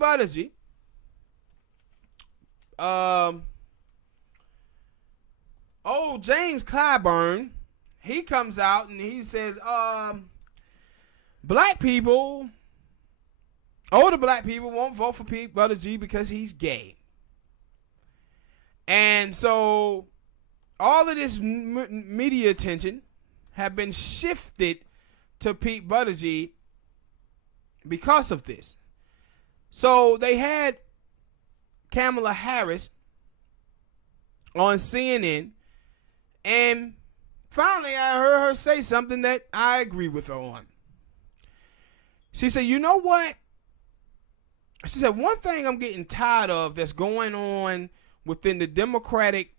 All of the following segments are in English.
Buttigieg, James Clyburn, he comes out and he says, black people, older black people won't vote for Pete Buttigieg because he's gay. And so all of this media attention have been shifted to Pete Buttigieg because of this. So they had Kamala Harris on CNN, and finally I heard her say something that I agree with her on. She said, you know what? She said, one thing I'm getting tired of that's going on within the Democratic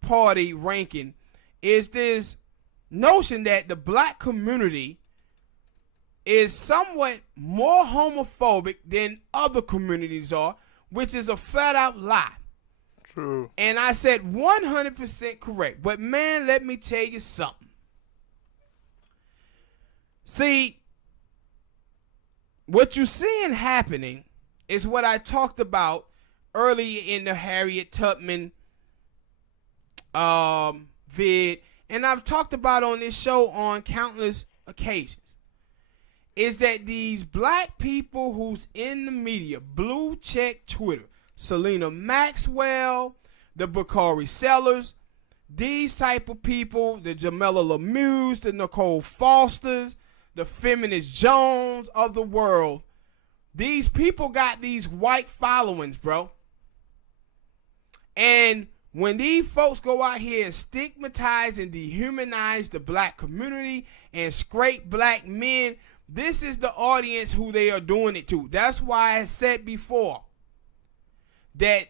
Party ranking is this notion that the black community is somewhat more homophobic than other communities are, which is a flat out lie. True. And I said 100% correct. But man, let me tell you something. See, what you're seeing happening is what I talked about earlier in the Harriet Tubman vid, and I've talked about on this show on countless occasions, is that these black people who's in the media, blue check Twitter, Selena Maxwell, the Bakari Sellers, these type of people, the Jamela Lemuse, the Nicole Fosters, the Feminist Jones of the world, these people got these white followings, bro. And when these folks go out here and stigmatize and dehumanize the black community and scrape black men, this is the audience who they are doing it to. That's why I said before that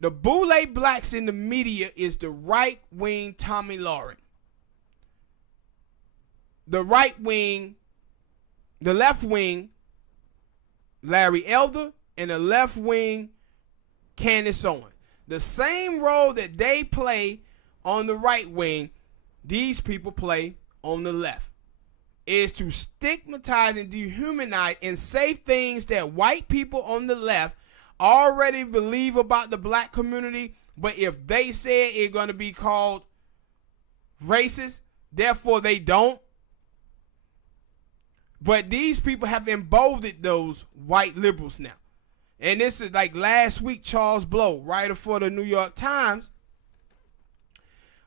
the boule blacks in the media is the right-wing Tommy Lauren. The right-wing, the left-wing Larry Elder, and the left-wing Candace Owens. The same role that they play on the right wing, these people play on the left, is to stigmatize and dehumanize and say things that white people on the left already believe about the black community, but if they say it's going to be called racist, therefore they don't. But these people have emboldened those white liberals now. And this is like last week, Charles Blow, writer for the New York Times,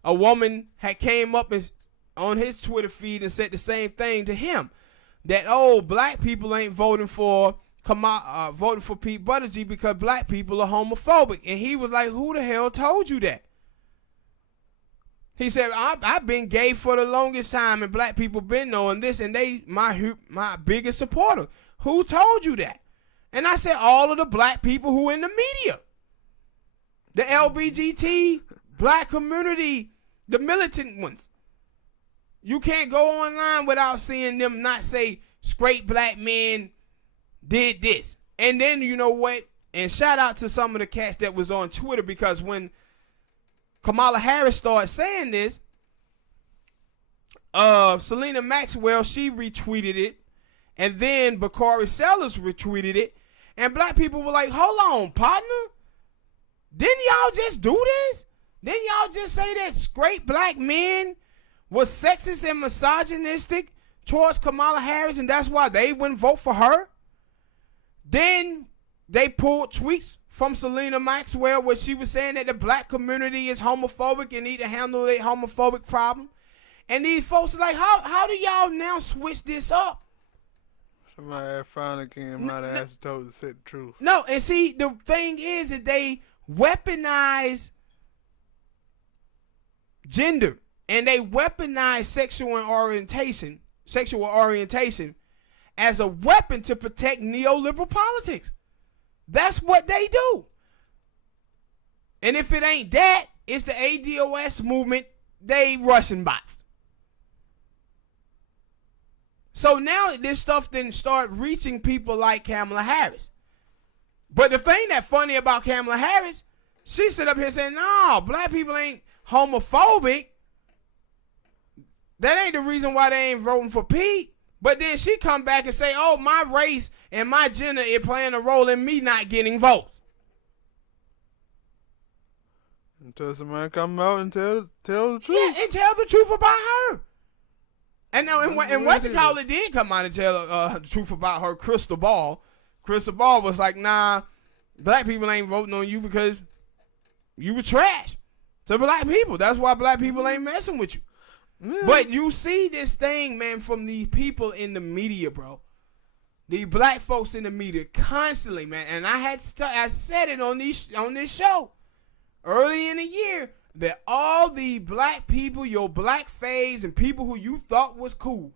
a woman had came up on his Twitter feed and said the same thing to him, that, black people ain't voting for Pete Buttigieg because black people are homophobic. And he was like, who the hell told you that? He said, I've been gay for the longest time and black people been knowing this, and they my biggest supporter. Who told you that? And I said, all of the black people who in the media. The LGBT black community, the militant ones. You can't go online without seeing them not say straight black men did this. And then you know what? And shout out to some of the cats that was on Twitter, because when Kamala Harris started saying this, Selena Maxwell, she retweeted it. And then Bakari Sellers retweeted it. And black people were like, hold on, partner. Didn't y'all just do this? Didn't y'all just say that straight black men was sexist and misogynistic towards Kamala Harris, and that's why they wouldn't vote for her? Then they pulled tweets from Selena Maxwell where she was saying that the black community is homophobic and need to handle their homophobic problem. And these folks are like, how do y'all now switch this up? Somebody finally came out and asked told to say the truth. No, and see, the thing is that they weaponize gender and they weaponize sexual orientation as a weapon to protect neoliberal politics. That's what they do. And if it ain't that, it's the ADOS movement, they Russian bots. So now this stuff didn't start reaching people like Kamala Harris. But the thing that's funny about Kamala Harris, she stood up here saying, no, black people ain't homophobic. That ain't the reason why they ain't voting for Pete. But then she come back and say, oh, my race and my gender is playing a role in me not getting votes. Until somebody come out and tell the truth. Yeah, and tell the truth about her. And now, and what you call it did come out and tell the truth about her crystal ball. Crystal ball was like, nah, black people ain't voting on you because you were trash to black people. That's why black people ain't messing with you. Yeah. But you see this thing, man, from these people in the media, bro. The black folks in the media constantly, man. And I said it on this show early in the year that all the black people, your black faves and people who you thought was cool,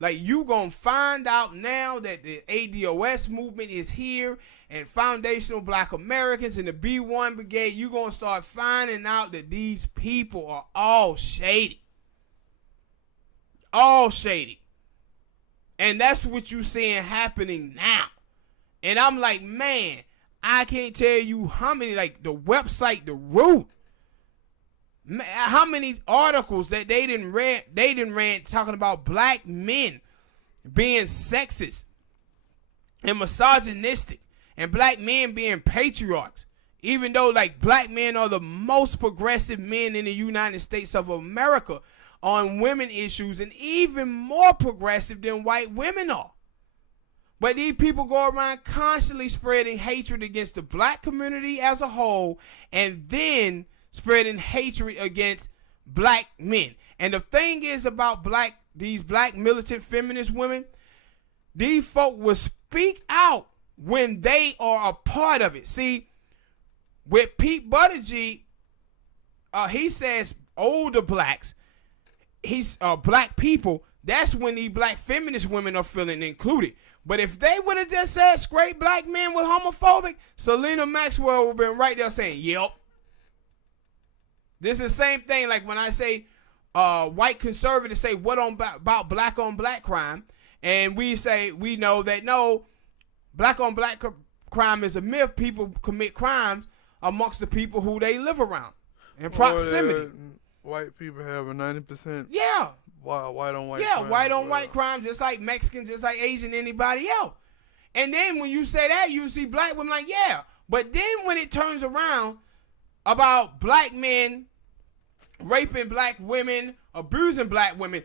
like you gonna find out now that the ADOS movement is here and foundational black Americans and the B1 Brigade, you gonna start finding out that these people are all shady. All shady. And that's what you seeing happening now. And I'm like, man, I can't tell you how many, like the website, The Root, how many articles that they didn't read talking about black men being sexist and misogynistic and black men being patriarchs, even though like black men are the most progressive men in the United States of America on women issues and even more progressive than white women are. But these people go around constantly spreading hatred against the black community as a whole and then spreading hatred against black men. And the thing is about these black militant feminist women, these folk will speak out when they are a part of it. See, with Pete Buttigieg, he says older blacks, he's black people, that's when these black feminist women are feeling included. But if they would have just said straight black men were homophobic, Selena Maxwell would have been right there saying, yep. This is the same thing like when I say white conservatives say what about black on black crime, and we say we know that no, black on black crime is a myth. People commit crimes amongst the people who they live around in proximity. White people have a 90%. Yeah. White on white. Yeah, crime white on white crime, just like Mexican, just like Asian, anybody else. And then when you say that, you see black women like, yeah. But then when it turns around about black men raping black women, abusing black women,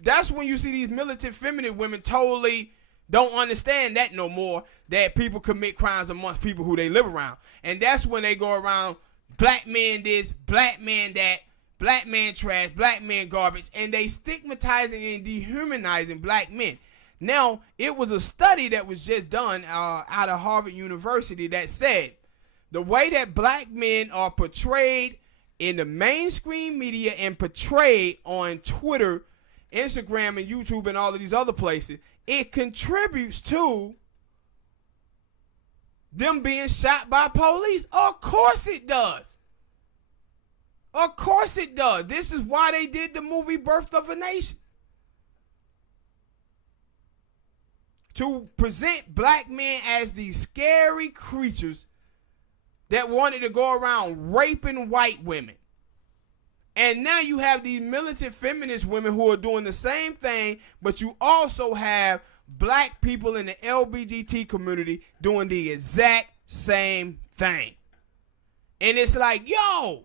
that's when you see these militant feminine women totally don't understand that no more, that people commit crimes amongst people who they live around. And that's when they go around black man this, black man that, black man trash, black man garbage, and they stigmatizing and dehumanizing black men. Now, it was a study that was just done out of Harvard University that said the way that black men are portrayed in the mainstream media and portrayed on Twitter, Instagram, and YouTube and all of these other places, it contributes to them being shot by police. Of course it does. Of course it does. This is why they did the movie Birth of a Nation. To present black men as these scary creatures that wanted to go around raping white women. And now you have these militant feminist women who are doing the same thing, but you also have black people in the LGBT community doing the exact same thing. And it's like, yo,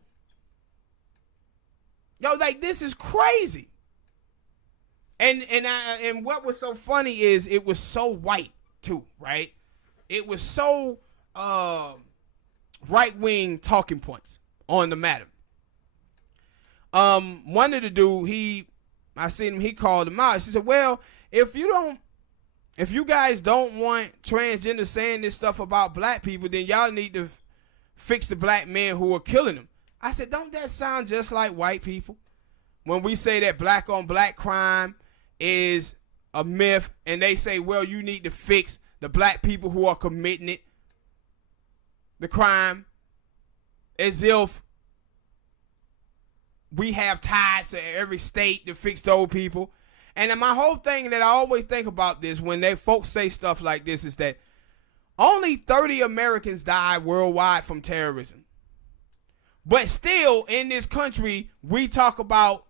like this is crazy. And what was so funny is it was so white too, right? It was so right-wing talking points on the matter. One of the dude, I seen him, he called him out. He said, well, if you guys don't want transgender saying this stuff about black people, then y'all need to fix the black men who are killing them. I said, don't that sound just like white people? When we say that black on black crime is a myth, and they say, well, you need to fix the black people who are committing it, the crime, as if we have ties to every state to fix those people. And my whole thing that I always think about this when they folks say stuff like this is that only 30 Americans die worldwide from terrorism. But still, in this country, we talk about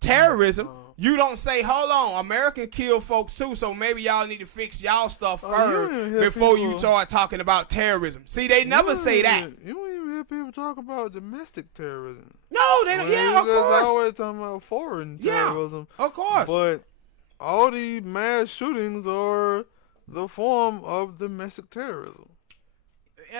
terrorism You don't say, hold on, America kill folks too, so maybe y'all need to fix y'all stuff first before you start talking about terrorism. See, they never say that. You don't even hear people talk about domestic terrorism. No, they don't. Yeah, of course. They're always talking about foreign terrorism. Of course. But all these mass shootings are the form of domestic terrorism.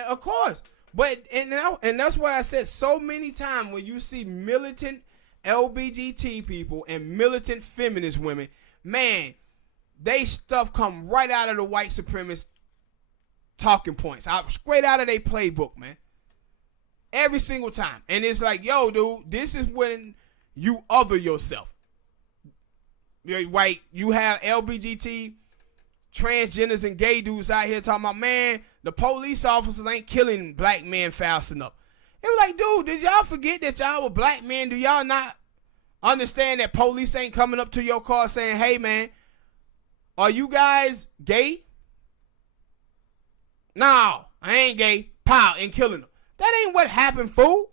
Of course. But and that's why I said so many times when you see militant LGBT people and militant feminist women, man, they stuff come right out of the white supremacist talking points, straight out of their playbook, man. Every single time. And it's like, yo, dude, this is when you other yourself. You're white. You have LGBT, transgenders, and gay dudes out here talking about, man, the police officers ain't killing black men fast enough. It was like, dude, did y'all forget that y'all were black men? Do y'all not understand that police ain't coming up to your car saying, hey, man, are you guys gay? No, I ain't gay. Pow, and killing them. That ain't what happened, fool.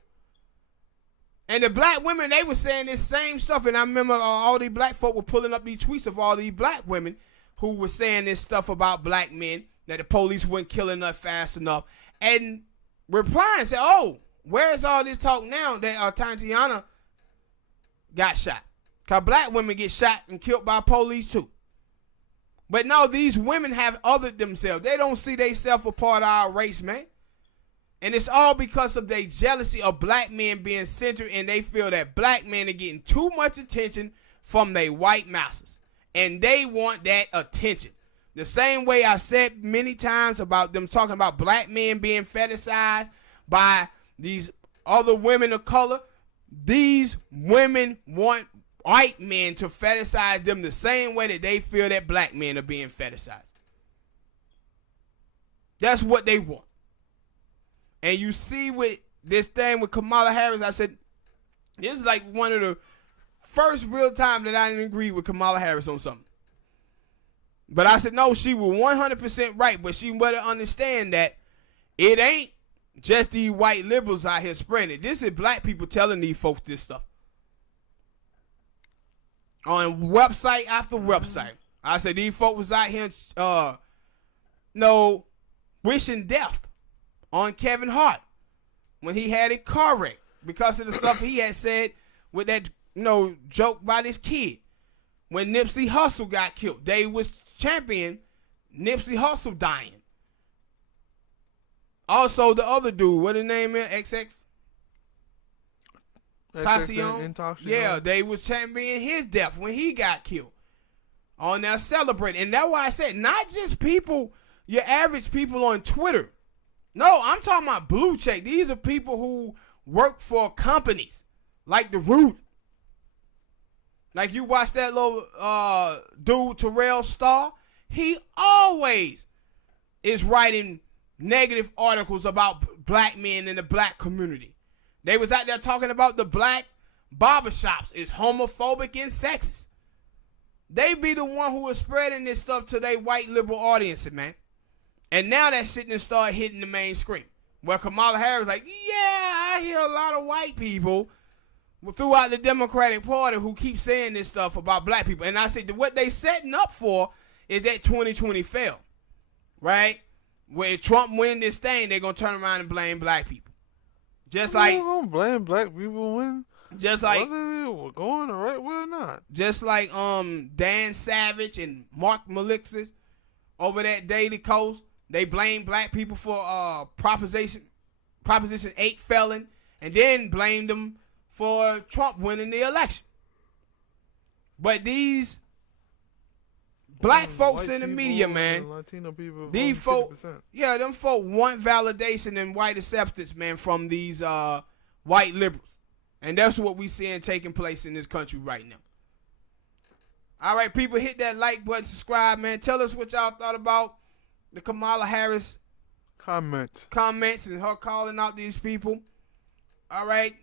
And the black women, they were saying this same stuff. And I remember all these black folk were pulling up these tweets of all these black women who were saying this stuff about black men, that the police weren't killing us fast enough. And replying, said, oh, where's all this talk now that Tatiana got shot? Because black women get shot and killed by police too. But no, these women have othered themselves. They don't see themselves a part of our race, man. And it's all because of their jealousy of black men being centered, and they feel that black men are getting too much attention from their white masters. And they want that attention. The same way I said many times about them talking about black men being fetishized by these other women of color. These women want white men to fetishize them the same way that they feel that black men are being fetishized. That's what they want. And you see with this thing with Kamala Harris, I said, this is like one of the first real time that I didn't agree with Kamala Harris on something. But I said, no, she was 100% right, but she better understand that it ain't just these white liberals out here spreading it. This is black people telling these folks this stuff. On website after website. I said, these folks was out here, wishing death on Kevin Hart when he had a car wreck because of the stuff he had said with that, joke about his kid. When Nipsey Hussle got killed, they was championing Nipsey Hussle dying. Also, the other dude, what his name is? XX? Tacion? Yeah, they was championing his death when he got killed. On there celebrating. And that's why I said, not just people, your average people on Twitter. No, I'm talking about blue check. These are people who work for companies like The Root. Like you watch that little dude, Terrell Starr. He always is writing negative articles about black men in the black community. They was out there talking about the black barbershops is homophobic and sexist. They be the one who is spreading this stuff to their white liberal audience, man. And now that shit done start hitting the mainstream. Where Kamala Harris like, yeah, I hear a lot of white people throughout the Democratic Party who keep saying this stuff about black people. And I said, what they setting up for is that 2020 fail. Right? When Trump win this thing, they're going to turn around and blame black people. Just like... You're going to blame black people when... Just like... whether they were going the right way or not. Just like Dan Savage and Mark Malixis over that Daily Coast. They blame black people for Proposition 8 felon and then blamed them for Trump winning the election. But these black folks in the media, man, Latino people, these folk, them folk want validation and white acceptance, man, from these white liberals. And that's what we seeing taking place in this country right now. All right, people, hit that like button, subscribe, man. Tell us what y'all thought about the Kamala Harris comments and her calling out these people. All right.